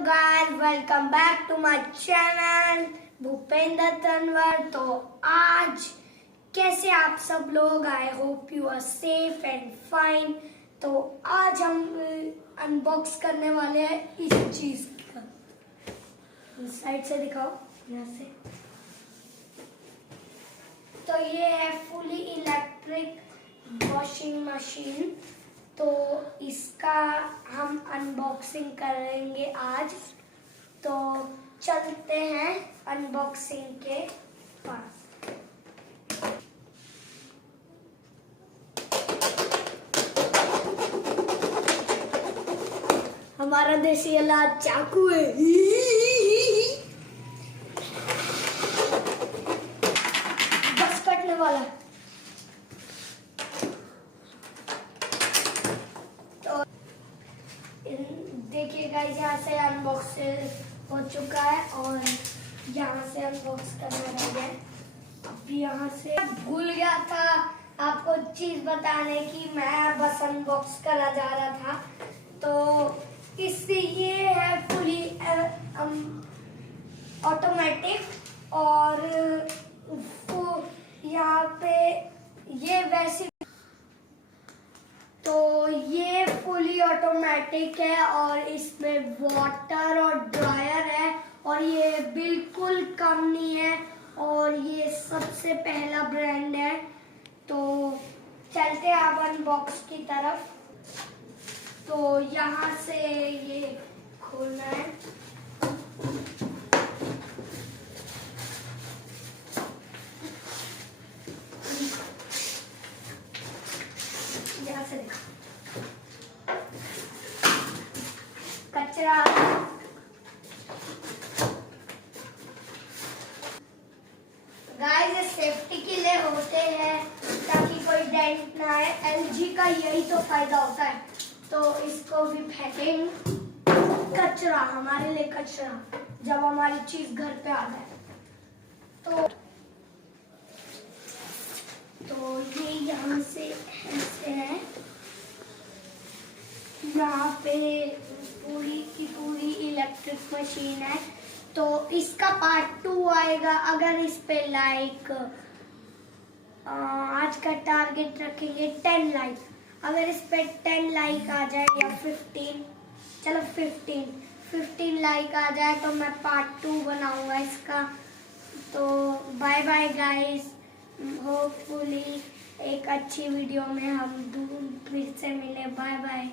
guys, welcome back to my channel Bhupendra Tanwar. तो आज कैसे आप सब लोग, I hope you are safe and fine. तो आज हम अनबॉक्स करने वाले हैं इस चीज का। साइड से दिखाओ, यहाँ से। तो ये है फुली इलेक्ट्रिक वॉशिंग मशीन। तो इसका हम अनबॉक्सिंग करेंगे आज। तो चलते हैं अनबॉक्सिंग के पास। हमारा देसी वाला चाकू है। बस कटने वाला है। देखिए गाइस, यहाँ से अनबॉक्स हो चुका है और यहाँ से अनबॉक्स करना रह गया। अभी यहाँ से भूल गया था आपको चीज बताने की, मैं बस अनबॉक्स करा जा रहा था। तो इससे ये है फुली ऑटोमेटिक और यहाँ पे ये वैसे तो ये फुली ऑटोमेटिक है और इसमें वाटर और ड्रायर है और ये बिल्कुल कम नहीं है और ये सबसे पहला ब्रांड है। तो चलते हैं अब अनबॉक्स की तरफ। तो यहाँ से ये खोलना है। कचरा गाइस सेफ्टी के लिए होते हैं ताकि कोई डेंट ना आए। एलजी का यही तो फायदा होता है। तो इसको भी फेंकेंगे, कचरा हमारे लिए, कचरा जब हमारी चीज घर पे आ जाए। तो ये यहाँ से ऐसे है। यहाँ पे पूरी की पूरी इलेक्ट्रिक मशीन है। तो इसका पार्ट 2 आएगा अगर इस पे लाइक आज का टारगेट रखेंगे 10 लाइक। अगर इस पे 10 लाइक आ जाए या 15, चलो 15 लाइक आ जाए तो मैं पार्ट 2 बनाऊंगा इसका। तो बाय बाय गाइस, होपफुली एक अच्छी वीडियो में हम फिर से मिले। Bye bye.